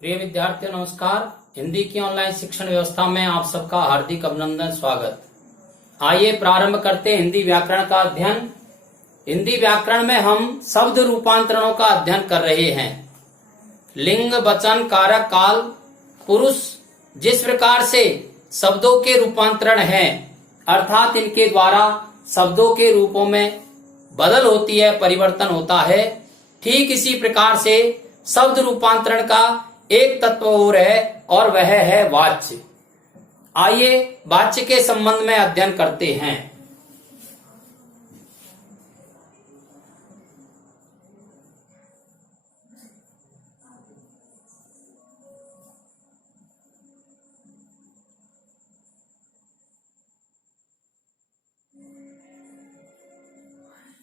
प्रिय विद्यार्थियों नमस्कार। हिंदी की ऑनलाइन शिक्षण व्यवस्था में आप सबका हार्दिक अभिनंदन स्वागत। आइए प्रारंभ करते हैं हिंदी व्याकरण का अध्ययन। हिंदी व्याकरण में हम शब्द रूपांतरणों का अध्ययन कर रहे हैं। लिंग, वचन, कारक, काल, पुरुष जिस प्रकार से शब्दों के रूपांतरण हैं, अर्थात इनके द्वारा शब्दों के रूपों में बदल होती है, परिवर्तन होता है, ठीक इसी प्रकार से शब्द रूपांतरण का एक तत्व और है और वह है वाच्य। आइए वाच्य के संबंध में अध्ययन करते हैं।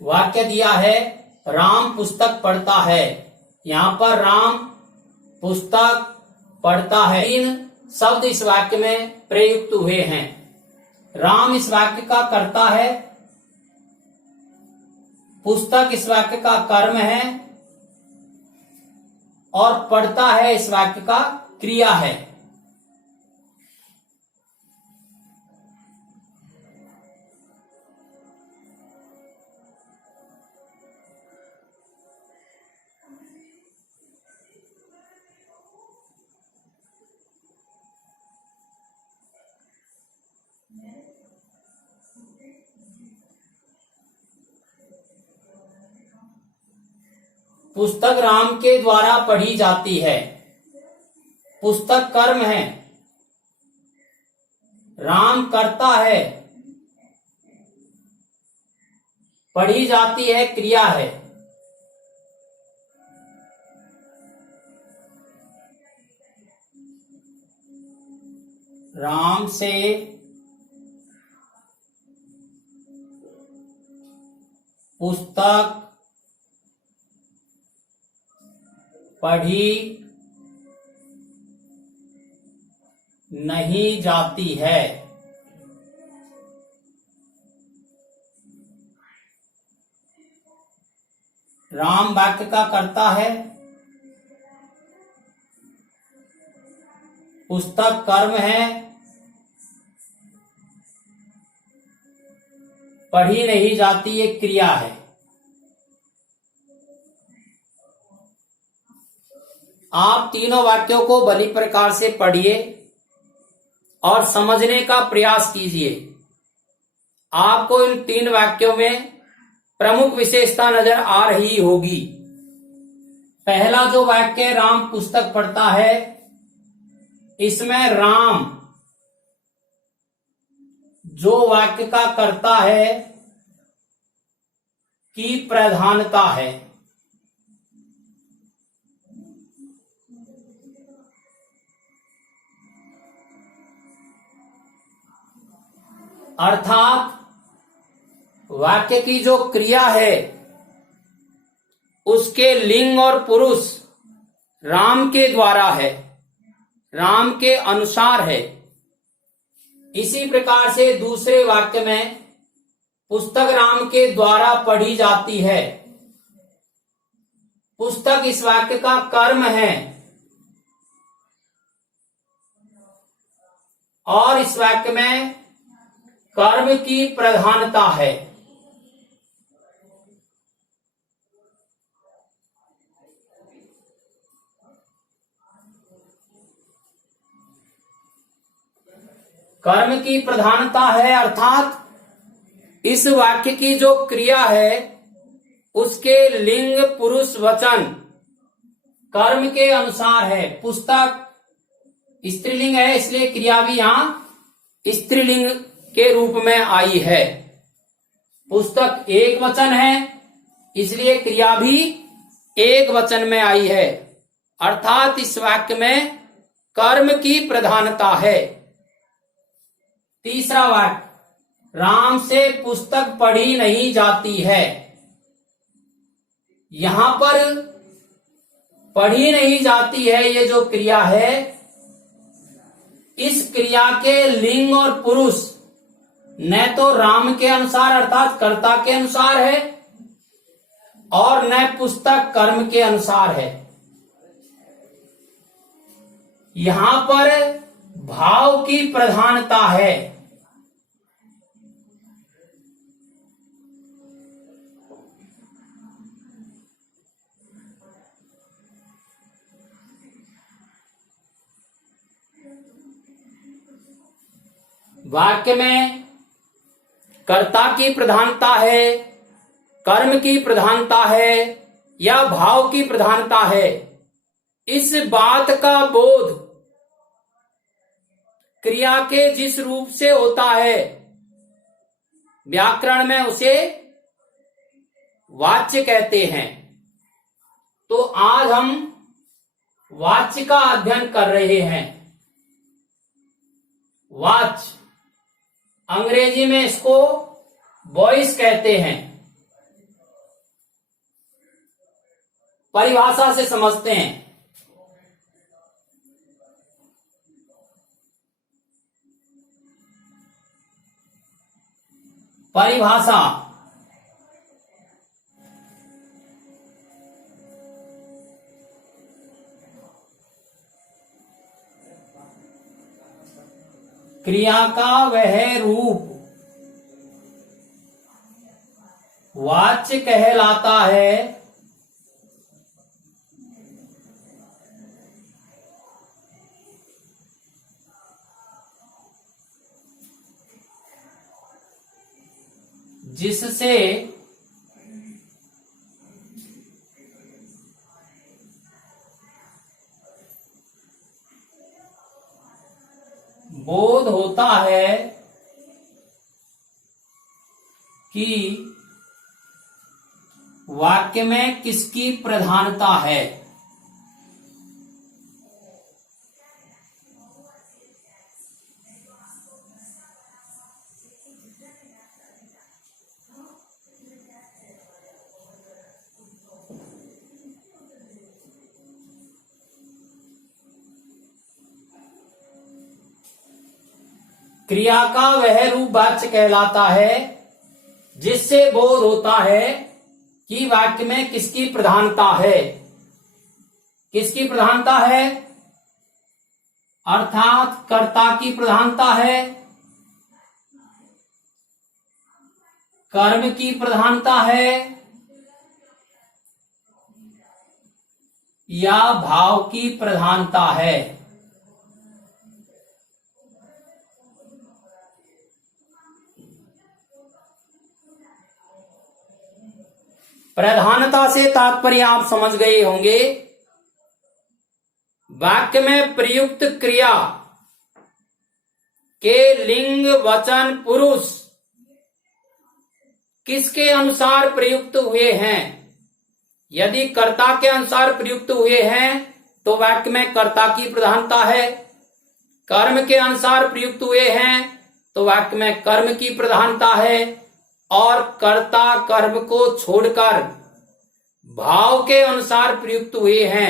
वाक्य दिया है, राम पुस्तक पढ़ता है। यहाँ पर राम पुस्तक पढ़ता है, तीन शब्द इस वाक्य में प्रयुक्त हुए हैं। राम इस वाक्य का कर्ता है, पुस्तक इस वाक्य का कर्म है और पढ़ता है इस वाक्य का क्रिया है। पुस्तक राम के द्वारा पढ़ी जाती है। पुस्तक कर्म है, राम करता है, पढ़ी जाती है क्रिया है। राम से पुस्तक पढ़ी नहीं जाती है। राम वाक्य का कर्ता है, पुस्तक कर्म है, पढ़ी नहीं जाती एक क्रिया है। आप तीनों वाक्यों को भली प्रकार से पढ़िए और समझने का प्रयास कीजिए। आपको इन तीन वाक्यों में प्रमुख विशेषता नजर आ रही होगी। पहला जो वाक्य राम पुस्तक पढ़ता है, इसमें राम जो वाक्य का कर्ता है की प्रधानता है। अर्थात वाक्य की जो क्रिया है उसके लिंग और पुरुष राम के द्वारा है, राम के अनुसार है। इसी प्रकार से दूसरे वाक्य में पुस्तक राम के द्वारा पढ़ी जाती है। पुस्तक इस वाक्य का कर्म है और इस वाक्य में कर्म की प्रधानता है। कर्म की प्रधानता है अर्थात इस वाक्य की जो क्रिया है उसके लिंग, पुरुष, वचन कर्म के अनुसार है। पुस्तक स्त्रीलिंग है, इसलिए क्रिया भी यहां स्त्रीलिंग के रूप में आई है। पुस्तक एक वचन है, इसलिए क्रिया भी एक वचन में आई है। अर्थात इस वाक्य में कर्म की प्रधानता है। तीसरा वाक्य, राम से पुस्तक पढ़ी नहीं जाती है। यहां पर पढ़ी नहीं जाती है ये जो क्रिया है, इस क्रिया के लिंग और पुरुष न तो राम के अनुसार अर्थात कर्ता के अनुसार है और न पुस्तक कर्म के अनुसार है। यहां पर भाव की प्रधानता है। वाक्य में कर्ता की प्रधानता है, कर्म की प्रधानता है या भाव की प्रधानता है, इस बात का बोध क्रिया के जिस रूप से होता है व्याकरण में उसे वाच्य कहते हैं। तो आज हम वाच्य का अध्ययन कर रहे हैं। वाच्य अंग्रेजी में इसको वॉइस कहते हैं। परिभाषा से समझते हैं। परिभाषा क्रिया का वह रूप वाच्य कहलाता है जिससे बोध होता है कि वाक्य में किसकी प्रधानता है। क्रिया का वह रूप वाच्य कहलाता है जिससे बोध होता है कि वाक्य में किसकी प्रधानता है। किसकी प्रधानता है? अर्थात कर्ता की प्रधानता है, कर्म की प्रधानता है या भाव की प्रधानता है। प्रधानता से तात्पर्य आप समझ गए होंगे। वाक्य में प्रयुक्त क्रिया के लिंग वचन पुरुष किसके अनुसार प्रयुक्त हुए हैं। यदि कर्ता के अनुसार प्रयुक्त हुए हैं तो वाक्य में कर्ता की प्रधानता है। कर्म के अनुसार प्रयुक्त हुए हैं तो वाक्य में कर्म की प्रधानता है। और कर्ता कर्म को छोड़कर भाव के अनुसार प्रयुक्त हुए हैं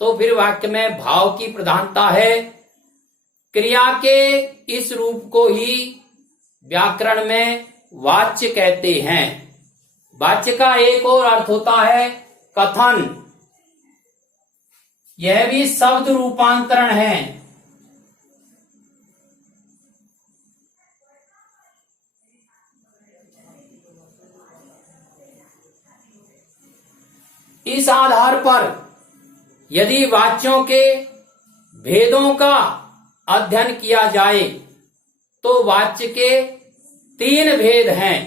तो फिर वाक्य में भाव की प्रधानता है। क्रिया के इस रूप को ही व्याकरण में वाच्य कहते हैं। वाच्य का एक और अर्थ होता है कथन। यह भी शब्द रूपांतरण है। इस आधार पर यदि वाच्यों के भेदों का अध्ययन किया जाए तो वाच्य के 3 भेद हैं।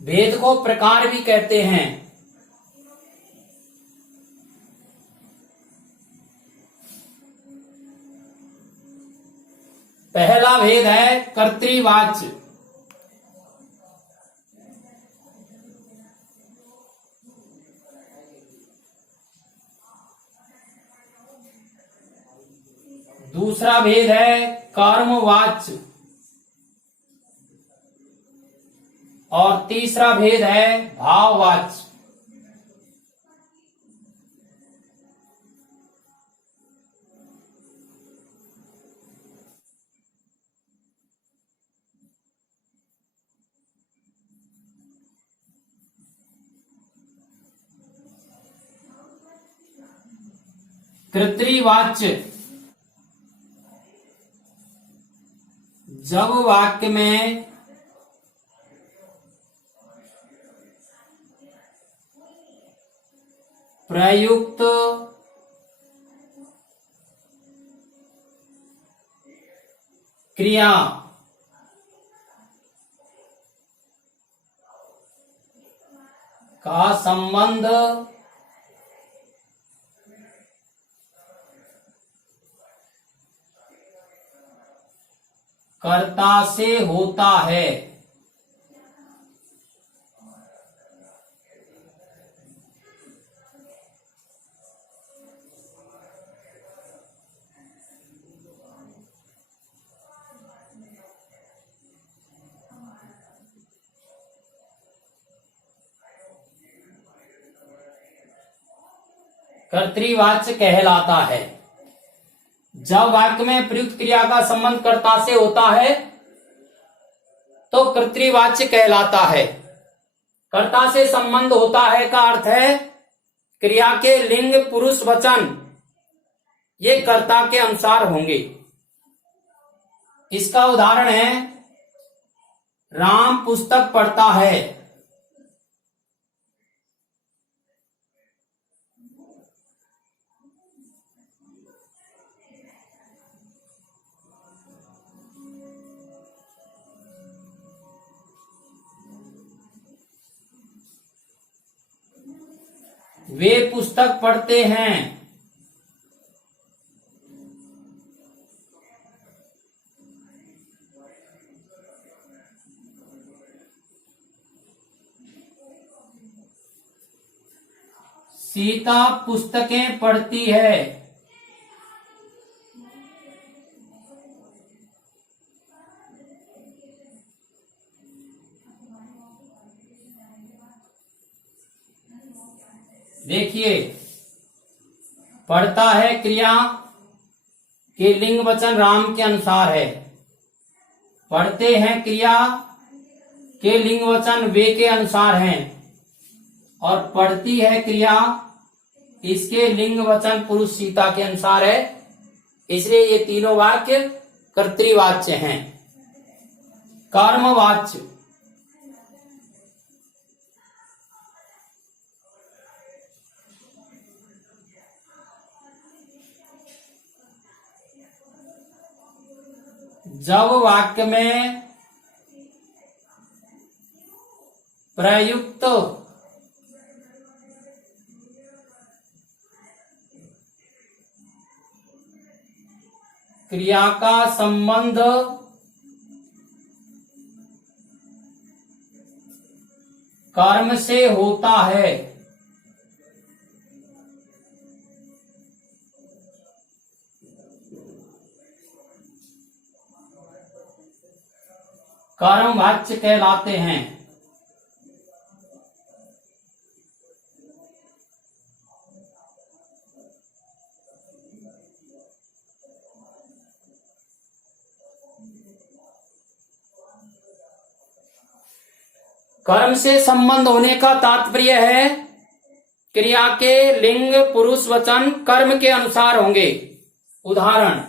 भेद को प्रकार भी कहते हैं। पहला भेद है कर्तृवाच्य। दूसरा भेद है कर्मवाच्य और तीसरा भेद है भाववाच्य। कर्तृवाच्य जब वाक्य में प्रयुक्त क्रिया का संबंध कर्ता से होता है, कर्तृवाच्य कहलाता है। जब वाक्य में प्रयुक्त क्रिया का संबंध कर्ता से होता है तो कर्तृवाच्य कहलाता है। कर्ता से संबंध होता है का अर्थ है क्रिया के लिंग पुरुष वचन ये कर्ता के अनुसार होंगे। इसका उदाहरण है राम पुस्तक पढ़ता है। वे पुस्तक पढ़ते हैं। सीता पुस्तकें पढ़ती है। देखिए, पढ़ता है क्रिया के लिंग वचन राम के अनुसार है। पढ़ते हैं क्रिया के लिंग वचन वे के अनुसार हैं और पढ़ती है क्रिया इसके लिंग वचन पुरुष सीता के अनुसार है। इसलिए ये तीनों वाक्य कर्तृवाच्य हैं। कर्मवाच्य जब वाक्य में प्रयुक्त क्रिया का संबंध कर्म से होता है, कर्मवाच्य कहलाते हैं। कर्म से संबंध होने का तात्पर्य है क्रिया के लिंग पुरुष वचन कर्म के अनुसार होंगे। उदाहरण,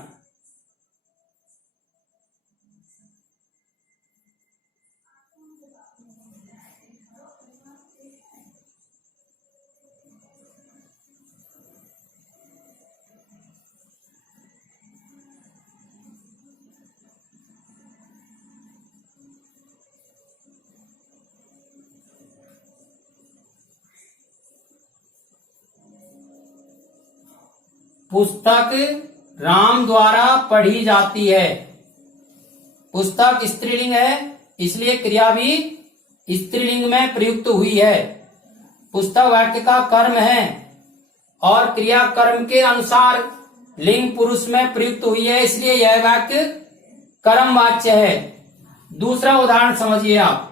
पुस्तक राम द्वारा पढ़ी जाती है। पुस्तक स्त्रीलिंग है, इसलिए क्रिया भी स्त्रीलिंग में प्रयुक्त हुई है। पुस्तक वाक्य का कर्म है और क्रिया कर्म के अनुसार लिंग पुरुष में प्रयुक्त हुई है, इसलिए यह वाक्य कर्मवाच्य है। दूसरा उदाहरण समझिए आप।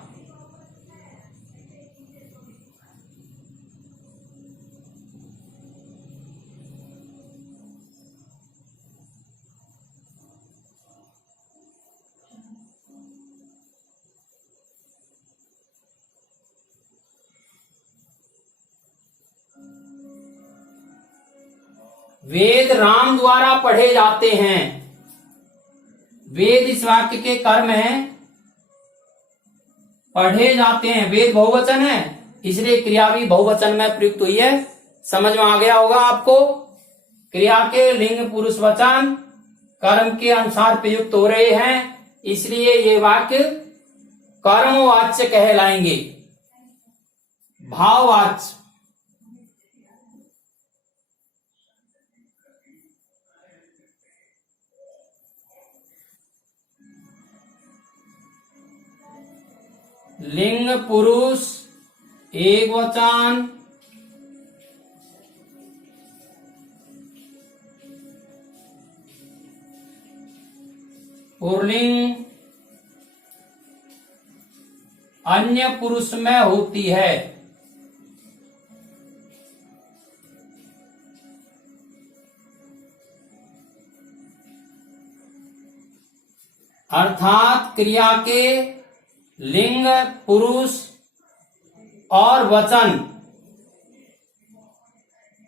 वेद राम द्वारा पढ़े जाते हैं। वेद इस वाक्य के कर्म हैं, पढ़े जाते हैं। वेद बहुवचन है, इसलिए क्रिया भी बहुवचन में प्रयुक्त हुई है। समझ में आ गया होगा आपको। क्रिया के लिंग पुरुष वचन कर्म के अनुसार प्रयुक्त हो रहे हैं, इसलिए ये वाक्य कर्मवाच्य कहलाएंगे। भाववाच्य, लिंग पुरुष एक वचन, पुल्लिंग अन्य पुरुष में होती है। अर्थात क्रिया के लिंग पुरुष और वचन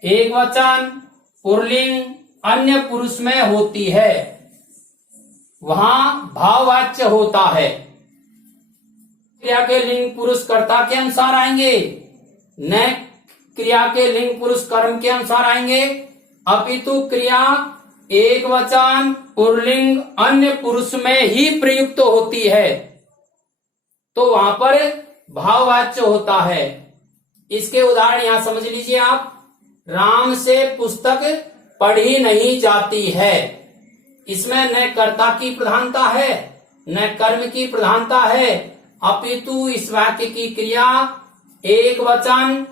एक वचन पुल्लिंग अन्य पुरुष में होती है, वहां भाववाच्य होता है। क्रिया के लिंग पुरुष कर्ता के अनुसार आएंगे, न क्रिया के लिंग पुरुष कर्म के अनुसार आएंगे, अपितु क्रिया एक वचन पुल्लिंग अन्य पुरुष में ही प्रयुक्त होती है, तो वहां पर भाववाच्य होता है। इसके उदाहरण यहां समझ लीजिए आप। राम से पुस्तक पढ़ी नहीं जाती है, इसमें न कर्ता की प्रधानता है न कर्म की प्रधानता है, अपितु इस वाक्य की क्रिया एक वचन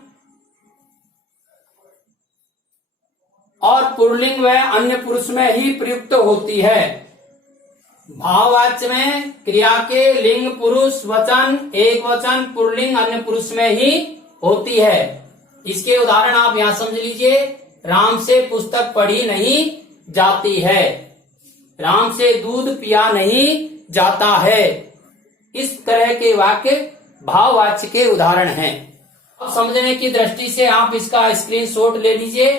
और पुल्लिंग व अन्य पुरुष में ही प्रयुक्त होती है। भाववाच्य में क्रिया के लिंग पुरुष वचन एक वचन पुल्लिंग अन्य पुरुष में ही होती है। इसके उदाहरण आप यहां समझ लीजिए। राम से पुस्तक पढ़ी नहीं जाती है, राम से दूध पिया नहीं जाता है। इस तरह के वाक्य भाववाच्य के उदाहरण हैं। अब समझने की दृष्टि से आप इसका स्क्रीनशॉट ले लीजिए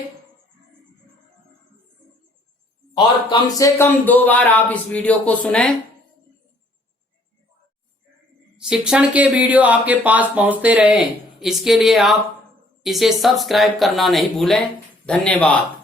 और कम से कम 2 बार आप इस वीडियो को सुने। शिक्षण के वीडियो आपके पास पहुंचते रहें, इसके लिए आप इसे सब्सक्राइब करना नहीं भूलें। धन्यवाद।